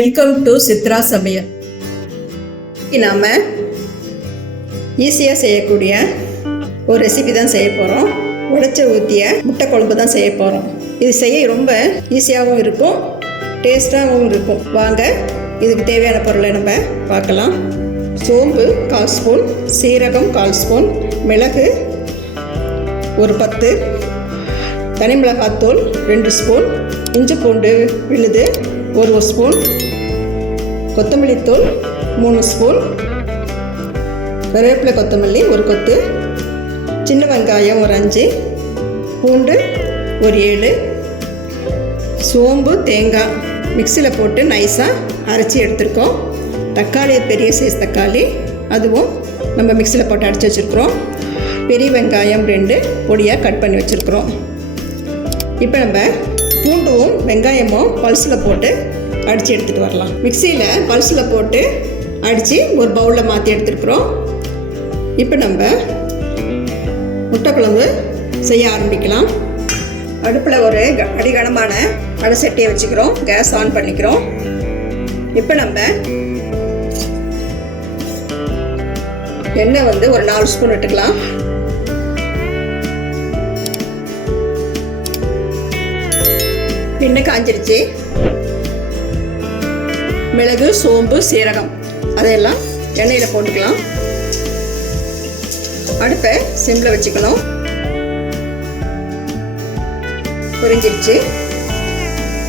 Welcome to Chitra சமையல். நாம் ஈஸியாக செய்யக்கூடிய ஒரு ரெசிபி தான் செய்ய போகிறோம். உடைச்ச ஊற்றிய முட்டை குழம்பு தான் செய்ய போகிறோம். இது செய்ய ரொம்ப ஈஸியாகவும் இருக்கும், டேஸ்ட்டாகவும் இருக்கும். வாங்க இதுக்கு தேவையான பொருளை நம்ம பார்க்கலாம். சோம்பு 1/4 ஸ்பூன், சீரகம் 1/4 ஸ்பூன், மிளகு ஒரு 10, தனி மிளகாத்தூள் 2 ஸ்பூன், இஞ்சி பூண்டு விழுது 1 ஸ்பூன், கொத்தமல்லி தூள் 3 ஸ்பூன், கருவேப்பிலை கொத்தமல்லி 1 கொத்து, சின்ன வெங்காயம் ஒரு 5, பூண்டு ஒரு 7, சோம்பு தேங்காய் மிக்சியில் போட்டு நைஸாக அரைச்சி எடுத்துருக்கோம். தக்காளி பெரிய சைஸ் தக்காளி, அதுவும் நம்ம மிக்சியில் போட்டு அரைச்சி வச்சுருக்குறோம். பெரிய வெங்காயம் 2 பொடியாக கட் பண்ணி வச்சுருக்குறோம். இப்போ நம்ம பூண்டும் வெங்காயமும் பல்ஸில் போட்டு அடித்து எடுத்துகிட்டு வரலாம். மிக்சியில் பல்ஸில் போட்டு அடித்து ஒரு பவுலில் மாற்றி எடுத்துருக்குறோம். இப்போ நம்ம முட்டை குழம்பு செய்ய ஆரம்பிக்கலாம். அடுப்பில் ஒரு அடிகனமான அடை சட்டியை வச்சுக்கிறோம். கேஸ் ஆன் பண்ணிக்கிறோம். இப்போ நம்ம எண்ணெய் ஒரு 4 ஸ்பூன் விட்டுக்கலாம். எண்ணெய் காஞ்சிருச்சு. மிளகு, சோம்பு, சீரகம் அதையெல்லாம் எண்ணெயில் போட்டுக்கலாம். அடுப்பை சிம்மில் வச்சுக்கணும். பொரிஞ்சிருச்சு.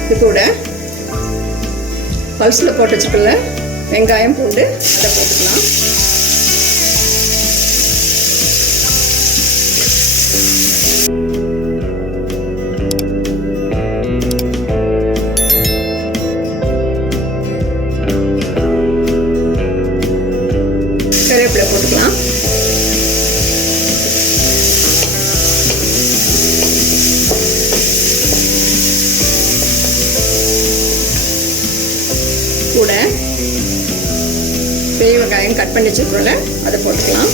இது கூட பல்ஸில் போட்டு வச்சுக்கல வெங்காயம் பூண்டு அதை போட்டுக்கலாம். கருவேப்பிலை போட்டுக்கலாம். கூட பெரிய வெங்காயம் கட் பண்ணி வச்சுருக்கோம்ல அதை போட்டுக்கலாம்.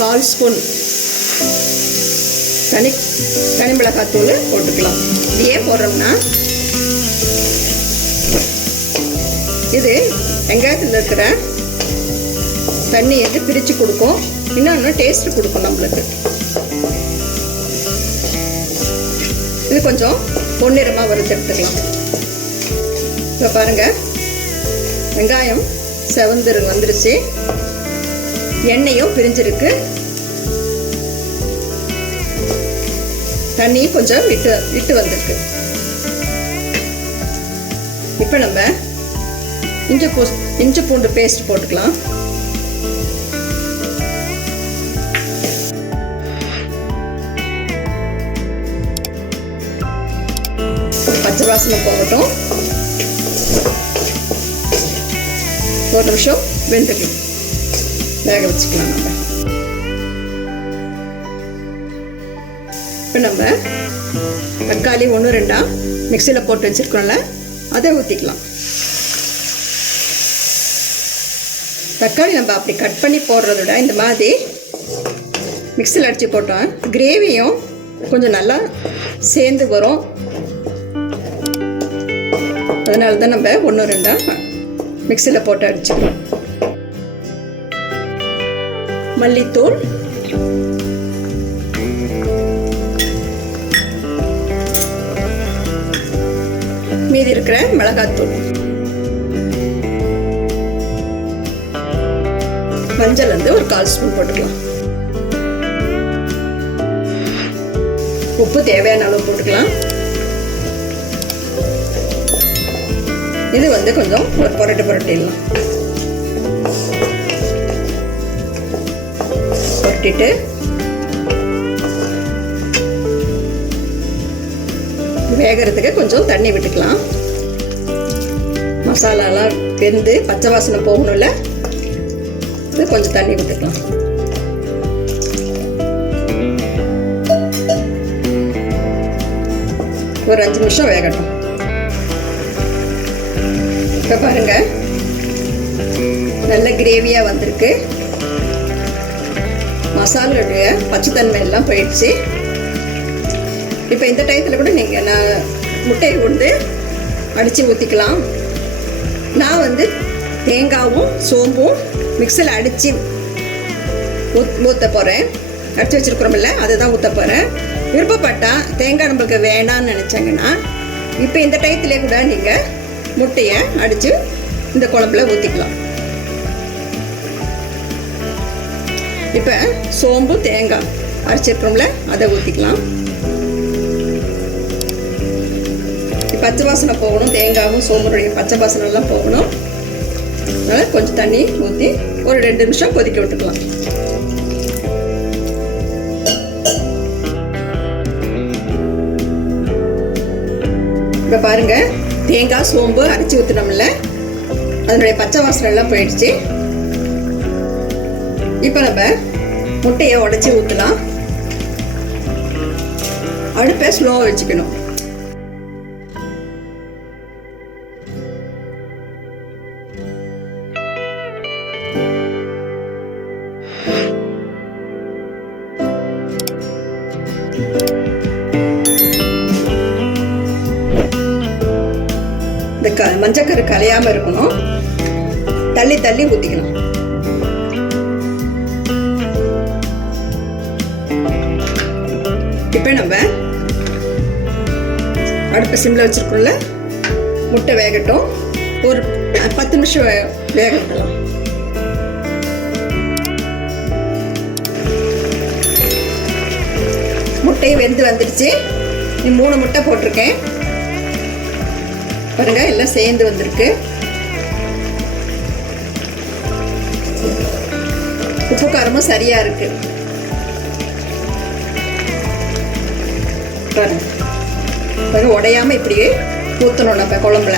கால் ஸ்பூன் தனி மிளகாத்தூள் போட்டுக்கலாம். இது ஏன் போடுறோம்னா இது வெங்காயத்தில் இருக்கிற தண்ணி பிரித்து கொடுக்கும், இன்னொன்று டேஸ்ட் கொடுக்கும் நம்மளுக்கு. இது கொஞ்சம் பொன்னிறமாக வறுத்து எடுத்துக்கலாம். இப்போ பாருங்கள், வெங்காயம் வந்துருச்சு, எண்ணெயும் பிரிஞ்சிருக்கு, தண்ணி கொஞ்சம் விட்டு வந்திருக்கு. இப்போ நம்ம இஞ்சி பூண்டு பேஸ்ட் போட்டுக்கலாம். பச்சை வாசனை போகட்டும். ஒரு நிமிஷம் வெந்துக்கலாம், வேக வச்சுக்கலாம். இப்போ நம்ம தக்காளி 1-2 மிக்சியில் போட்டு வச்சுருக்கோம்ல அதை ஊற்றிக்கலாம். தக்காளி நம்ம அப்படி கட் பண்ணி போடுறத விட இந்த மாதிரி மிக்சியில் அடித்து போட்டோம் கிரேவியும் கொஞ்சம் நல்லா சேர்ந்து வரும். அதனால தான் நம்ம 1-2 மிக்சியில் போட்டு அடிச்சுக்கிறோம். மல்லித்தூள், மீதி இருக்கிற மிளகாத்தூள், மஞ்சள் ஒரு 1/4 ஸ்பூன் போட்டுக்கலாம். உப்பு தேவையான அளவு போட்டுக்கலாம். இது கொஞ்சம் ஒரு புரட்டிடலாம். புரட்டிட்டு வேகிறதுக்கு கொஞ்சம் தண்ணி விட்டுக்கலாம். மசாலாலாம் வெந்து பச்சை வாசனை போகணும்ல, இது கொஞ்சம் தண்ணி விட்டுக்கலாம். ஒரு 5 நிமிஷம் வேகட்டும். இப்போ பாருங்கள், நல்ல கிரேவியாக வந்திருக்கு. மசாலாவுடைய பச்சைத்தன்மை எல்லாம் போயிடுச்சு. இப்போ இந்த டயத்தில் கூட நீங்கள் முட்டையை வந்து அடித்து ஊற்றிக்கலாம். நான் தேங்காவும் சோம்பும் மிக்சியில் அடித்து ஊற்ற போகிறேன். அடித்து வச்சுருக்குறோமில்ல, அதை தான் ஊற்ற போகிறேன். விருப்பப்பட்டால் தேங்காய் நம்மளுக்கு வேணான்னு நினச்சாங்கன்னா இப்போ இந்த டயத்துலேயே கூட நீங்கள் முட்டையை அடித்து இந்த குழம்புல ஊற்றிக்கலாம். இப்போ சோம்பு தேங்காய் அரைச்சிருக்கிறோம்ல, அதை ஊற்றிக்கலாம். பச்சை வாசனை போகணும், தேங்காயும் சோம்புடைய பச்சை வாசனைலாம் போகணும். அதனால் கொஞ்சம் தண்ணி ஊற்றி ஒரு 2 நிமிஷம் கொதிக்க விட்டுக்கலாம். இப்போ பாருங்கள், தேங்காய் சோம்பு அரைச்சி ஊற்றினோம்ல, அதனுடைய பச்சை வாசனை எல்லாம் போயிடுச்சு. இப்போ நம்ம முட்டையை உடைச்சி ஊற்றலாம். அடுப்பை ஸ்லோவாக வச்சுக்கணும். இந்த மஞ்சக்கரு கலையாமல் இருக்கணும். தள்ளி தள்ளி ஊற்றிக்கணும். இப்போ நம்ம அடுப்பு சிம்மில் வச்சுருக்கோம்ல, முட்டை வேகட்டும். ஒரு 10 நிமிஷம் வேக விடலாம். முட்டையை வெந்து வந்துடுச்சு. 3 முட்டை போட்டிருக்கேன் பாருங்க, எல்லாம் சேர்ந்து வந்திருக்கு. உப்பு காரமும் சரியா இருக்கு பாருங்க. உடையாம இப்படியே ஊற்றணும் நம்ம குழம்புல.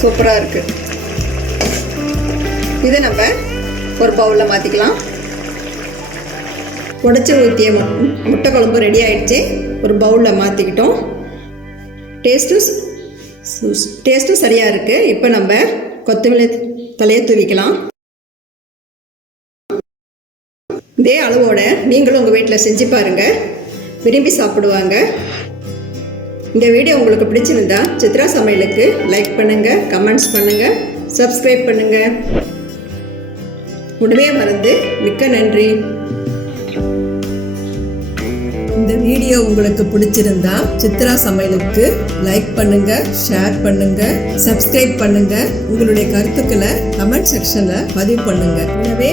சூப்பராக இருக்கு. இதை நம்ம ஒரு பவுலில் மாற்றிக்கலாம். உடைச்சி ஊற்றிய முட்டை குழம்பு ரெடி ஆகிடுச்சு. ஒரு பவுலில் மாற்றிக்கிட்டோம். டேஸ்ட்டும் சரியாக இருக்குது. இப்போ நம்ம கொத்தமல்லி தலையை தூவிக்கலாம். இதே அளவோட நீங்களும் உங்கள் வீட்டில் செஞ்சு பாருங்கள், விரும்பி சாப்பிடுவாங்க. இந்த வீடியோ உங்களுக்கு பிடிச்சிருந்தா சித்ரா சமையலுக்கு லைக் பண்ணுங்கள், கமெண்ட்ஸ் பண்ணுங்கள், சப்ஸ்கிரைப் பண்ணுங்கள். உடனே மறந்து மிக்க நன்றி. இந்த வீடியோ உங்களுக்கு பிடிச்சிருந்தா சித்ரா சமையலுக்கு லைக் பண்ணுங்க, ஷேர் பண்ணுங்க, சப்ஸ்கிரைப் பண்ணுங்க. உங்களுடைய கருத்துக்களை கமெண்ட் செக்ஷன்ல பதிவு பண்ணுங்க. எனவே